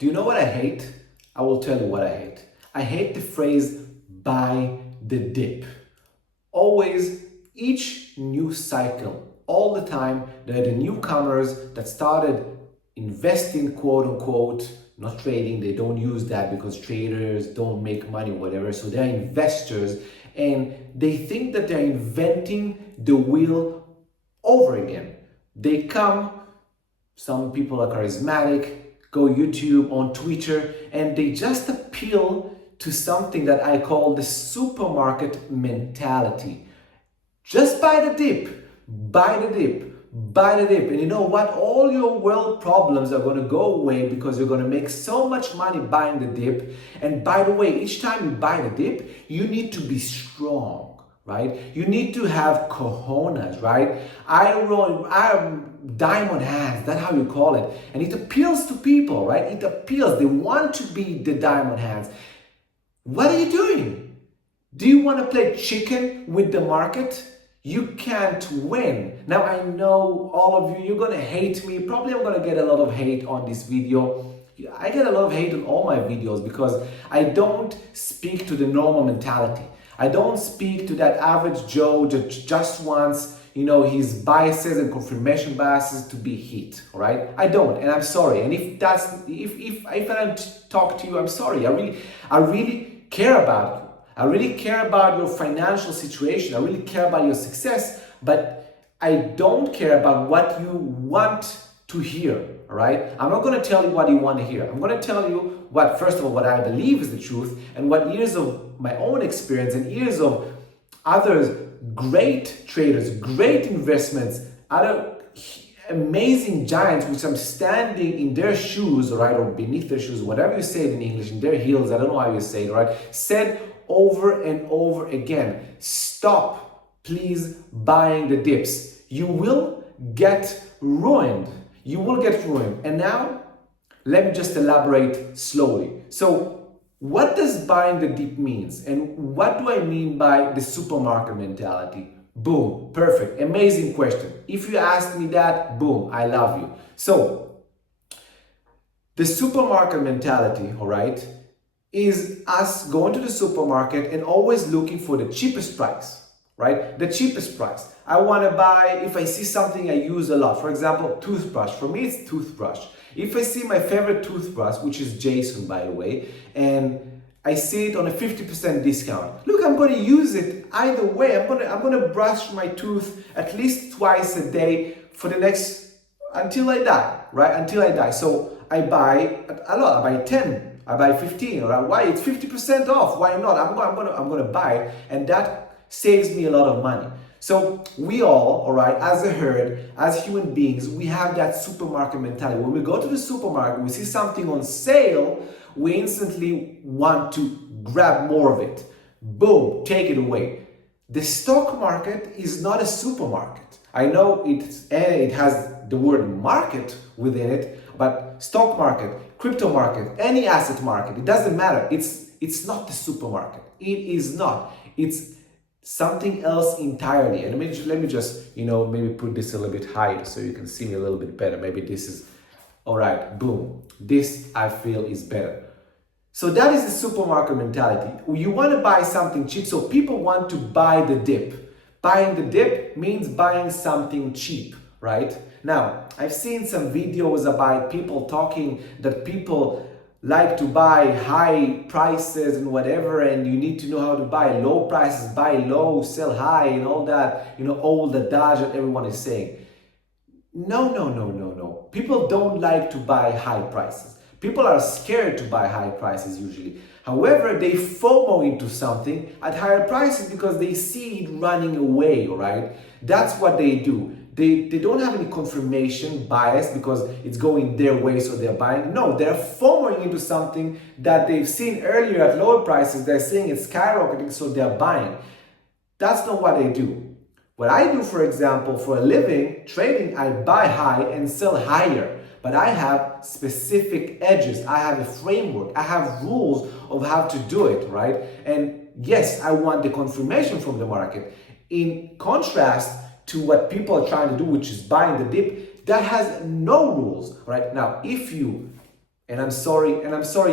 Do you know what I hate? I will tell you what I hate. I hate the phrase buy the dip. Always, each new cycle, all the time, there are the newcomers that started investing, quote unquote, not trading. They don't use that because traders don't make money, whatever. So they're investors and they think that they're inventing the wheel over again. They come, some people are charismatic, go YouTube, on Twitter, and they just appeal to something that I call the supermarket mentality. Just buy the dip, buy the dip, buy the dip. And you know what? All your world problems are going to go away because you're going to make so much money buying the dip. And by the way, each time you buy the dip, you need to be strong, right? You need to have cojones, right? I diamond hands, that's how you call it. And it appeals to people, right? It appeals. They want to be the diamond hands. What are you doing? Do you want to play chicken with the market? You can't win. Now I know all of you, you're going to hate me. Probably I'm going to get a lot of hate on this video. I get a lot of hate on all my videos because I don't speak to the normal mentality. I don't speak to that average Joe that just wants, his biases and confirmation biases to be hit, all right? I don't, and I'm sorry. And if I don't talk to you, I'm sorry. I really care about you. I really care about your financial situation. I really care about your success, but I don't care about what you want to hear, all right? I'm not going to tell you what you want to hear. I'm going to tell you what, first of all, what I believe is the truth and what years of my own experience and years of others, great traders, great investments, other amazing giants, which I'm standing in their shoes, all right, or beneath their shoes, whatever you say it in English, in their heels, I don't know how you say it, all right, said over and over again, stop, please, buying the dips. You will get ruined. You will get ruined. And now, let me just elaborate slowly. So, what does buying the dip means? And what do I mean by the supermarket mentality? Boom, perfect, amazing question. If you ask me that, boom, I love you. So, the supermarket mentality, all right, is us going to the supermarket and always looking for the cheapest price, right? The cheapest price. I want to buy, if I see something I use a lot, for example, toothbrush. For me, it's toothbrush. If I see my favorite toothbrush, which is Jason, by the way, and I see it on a 50% discount. Look, I'm going to use it either way. I'm going to brush my tooth at least twice a day for the next, until I die, right? Until I die. So I buy a lot. I buy 10. I buy 15, or why it's 50% off. Why not? I'm gonna buy it, and that saves me a lot of money. So we all right, as a herd, as human beings, we have that supermarket mentality. When we go to the supermarket, we see something on sale, we instantly want to grab more of it. Boom, take it away. The stock market is not a supermarket. I know it has the word market within it, but stock market, crypto market, any asset market, it doesn't matter. It's not the supermarket. It is not. It's something else entirely. And let me just, maybe put this a little bit higher so you can see me a little bit better. Maybe this is, all right, boom. This I feel is better. So that is the supermarket mentality. You want to buy something cheap, so people want to buy the dip. Buying the dip means buying something cheap, right? Now, I've seen some videos about people talking that people like to buy high prices and whatever, and you need to know how to buy low prices, buy low, sell high, and all that, all the dodge that everyone is saying. No. People don't like to buy high prices. People are scared to buy high prices usually. However, they FOMO into something at higher prices because they see it running away, all right? That's what they do. They don't have any confirmation bias because it's going their way, so they're buying. No, they're FOMOing into something that they've seen earlier at lower prices. They're seeing it skyrocketing, so they're buying. That's not what they do. What I do, for example, for a living, trading, I buy high and sell higher. But I have specific edges. I have a framework. I have rules of how to do it, right? And yes, I want the confirmation from the market. In contrast to what people are trying to do, which is buying the dip, that has no rules, right? Now, if you and I'm sorry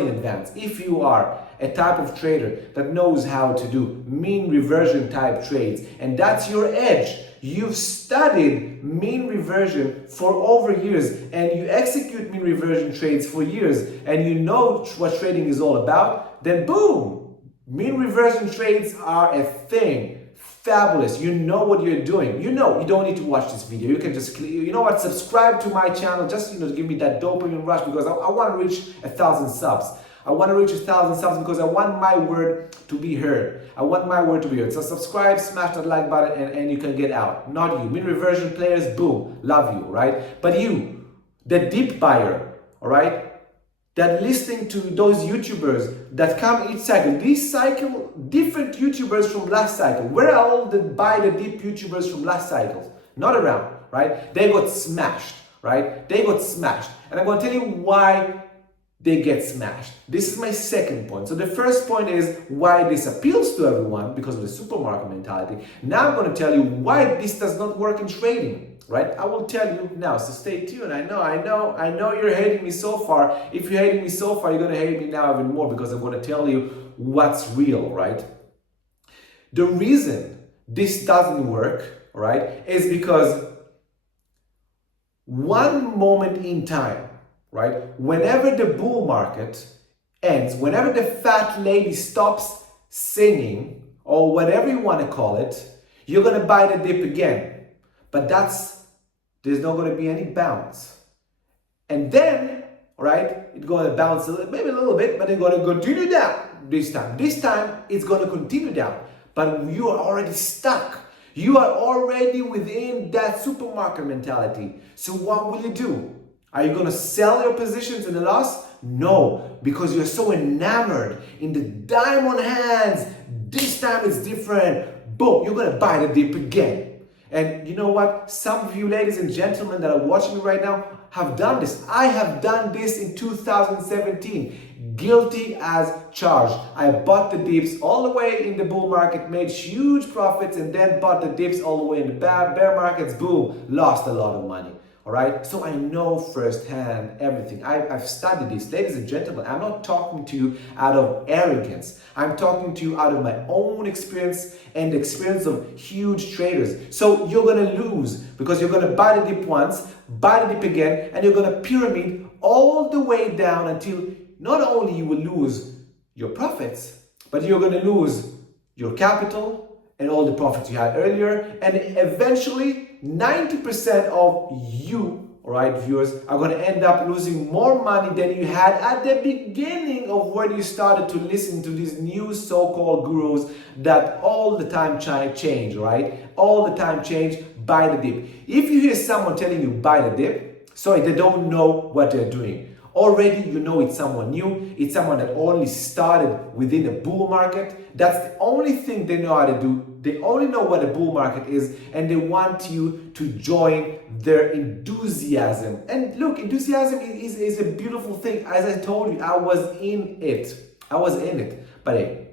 in advance. If you are a type of trader that knows how to do mean reversion type trades, and that's your edge, you've studied mean reversion for over years, and you execute mean reversion trades for years, and you know what trading is all about, then boom, mean reversion trades are a thing. Fabulous. You know what you're doing. You know, you don't need to watch this video. You can just click, you know what, subscribe to my channel, just, you know, give me that dopamine rush, because I want to reach 1,000 subs. I want to reach 1,000 subs because I want my word to be heard. I want my word to be heard. So subscribe, smash that like button, and you can get out. Not you. Mean reversion players, boom, love you, right? But you, the deep buyer, all right, that listening to those YouTubers that come each cycle, this cycle, different YouTubers from last cycle. Where are all the buy the dip YouTubers from last cycle? Not around, right? They got smashed, right? They got smashed. And I'm going to tell you why they get smashed. This is my second point. So the first point is why this appeals to everyone because of the supermarket mentality. Now I'm going to tell you why this does not work in trading, right? I will tell you now, so stay tuned. I know you're hating me so far. If you're hating me so far, you're going to hate me now even more because I'm going to tell you what's real, right? The reason this doesn't work, right, is because one moment in time, right? Whenever the bull market ends, whenever the fat lady stops singing, or whatever you want to call it, you're going to buy the dip again. But there's not going to be any bounce. And then, right, it's going to bounce maybe a little bit, but it's going to continue down this time. This time, it's going to continue down. But you are already stuck. You are already within that supermarket mentality. So what will you do? Are you going to sell your positions in the loss? No, because you're so enamored in the diamond hands. This time it's different. Boom, you're going to buy the dip again. And you know what? Some of you ladies and gentlemen that are watching me right now have done this. I have done this in 2017. Guilty as charged. I bought the dips all the way in the bull market, made huge profits, and then bought the dips all the way in the bear markets. Boom, lost a lot of money. All right, so I know firsthand everything. I've studied this. Ladies and gentlemen, I'm not talking to you out of arrogance. I'm talking to you out of my own experience and the experience of huge traders. So you're going to lose because you're going to buy the dip once, buy the dip again, and you're going to pyramid all the way down until not only you will lose your profits, but you're going to lose your capital and all the profits you had earlier, and eventually 90% of you, all right, viewers, are going to end up losing more money than you had at the beginning of when you started to listen to these new so-called gurus that all the time change, right? All the time change, buy the dip. If you hear someone telling you buy the dip, sorry, they don't know what they're doing. Already, you know it's someone new. It's someone that only started within a bull market. That's the only thing they know how to do. They only know what a bull market is, and they want you to join their enthusiasm. And look, enthusiasm is a beautiful thing. As I told you, I was in it. But hey,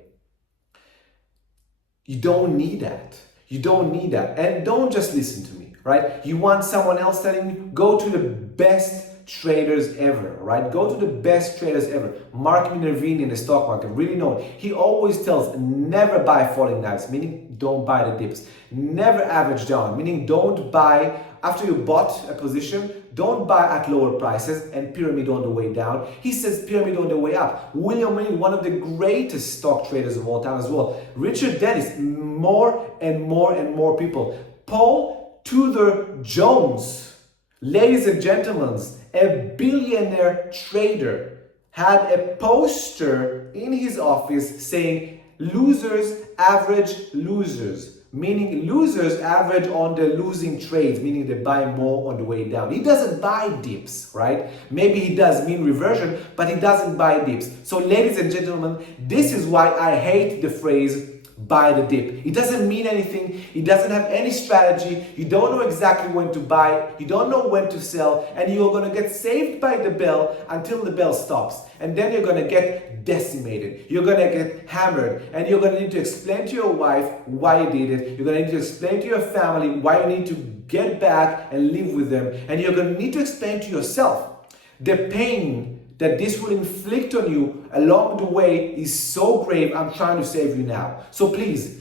you don't need that. You don't need that. And don't just listen to me, right? You want someone else telling you, go to the best traders ever, right? Go to the best traders ever. Mark Minervini in the stock market, really known. He always tells never buy falling knives, meaning don't buy the dips. Never average down, meaning don't buy after you bought a position. Don't buy at lower prices and pyramid on the way down. He says pyramid on the way up. William Lee, one of the greatest stock traders of all time as well. Richard Dennis, more and more people. Paul Tudor Jones, ladies and gentlemen, a billionaire trader, had a poster in his office saying losers average losers, meaning losers average on the losing trades, meaning they buy more on the way down. He doesn't buy dips, right? Maybe he does mean reversion, but he doesn't buy dips. So ladies and gentlemen, this is why I hate the phrase buy the dip. It doesn't mean anything. It doesn't have any strategy. You don't know exactly when to buy. You don't know when to sell. And you're going to get saved by the bell until the bell stops. And then you're going to get decimated. You're going to get hammered. And you're going to need to explain to your wife why you did it. You're going to need to explain to your family why you need to get back and live with them. And you're going to need to explain to yourself the pain that this will inflict on you along the way is so grave. I'm trying to save you now. So please,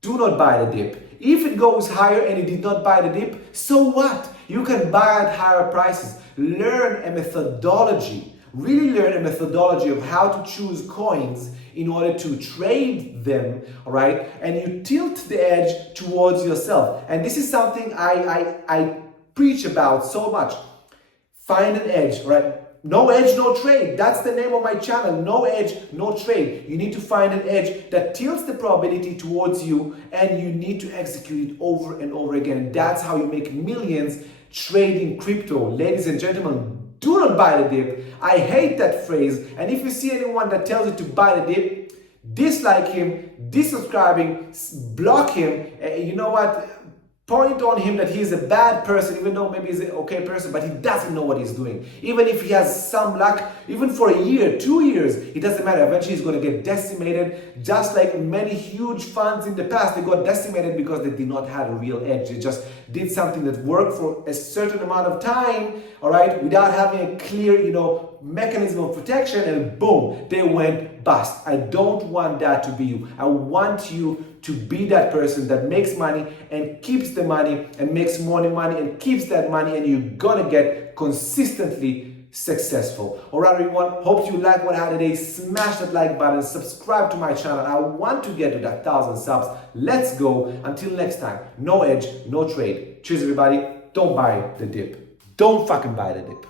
do not buy the dip. If it goes higher and you did not buy the dip, so what? You can buy at higher prices. Learn a methodology. Really learn a methodology of how to choose coins in order to trade them, all right? And you tilt the edge towards yourself. And this is something I preach about so much. Find an edge, right? No edge, no trade. That's the name of my channel. No edge, no trade. You need to find an edge that tilts the probability towards you, and you need to execute it over and over again. And that's how you make millions trading crypto. Ladies and gentlemen, do not buy the dip. I hate that phrase. And if you see anyone that tells you to buy the dip, dislike him, disubscribing, block him. You know what? Point on him that he's a bad person, even though maybe he's an okay person, but he doesn't know what he's doing. Even if he has some luck, even for a year, 2 years, it doesn't matter. Eventually he's going to get decimated, just like many huge funds in the past. They got decimated because they did not have a real edge. They just did something that worked for a certain amount of time, all right, without having a clear, mechanism of protection, and boom, they went bust. I don't want that to be you. I want you to be that person that makes money and keeps the money and makes more money and keeps that money, and you're gonna get consistently successful. All right, everyone, hope you like what I had today. Smash that like button, subscribe to my channel. I want to get to that 1,000 subs. Let's go. Until next time, no edge, no trade. Cheers, everybody. Don't buy the dip. Don't fucking buy the dip.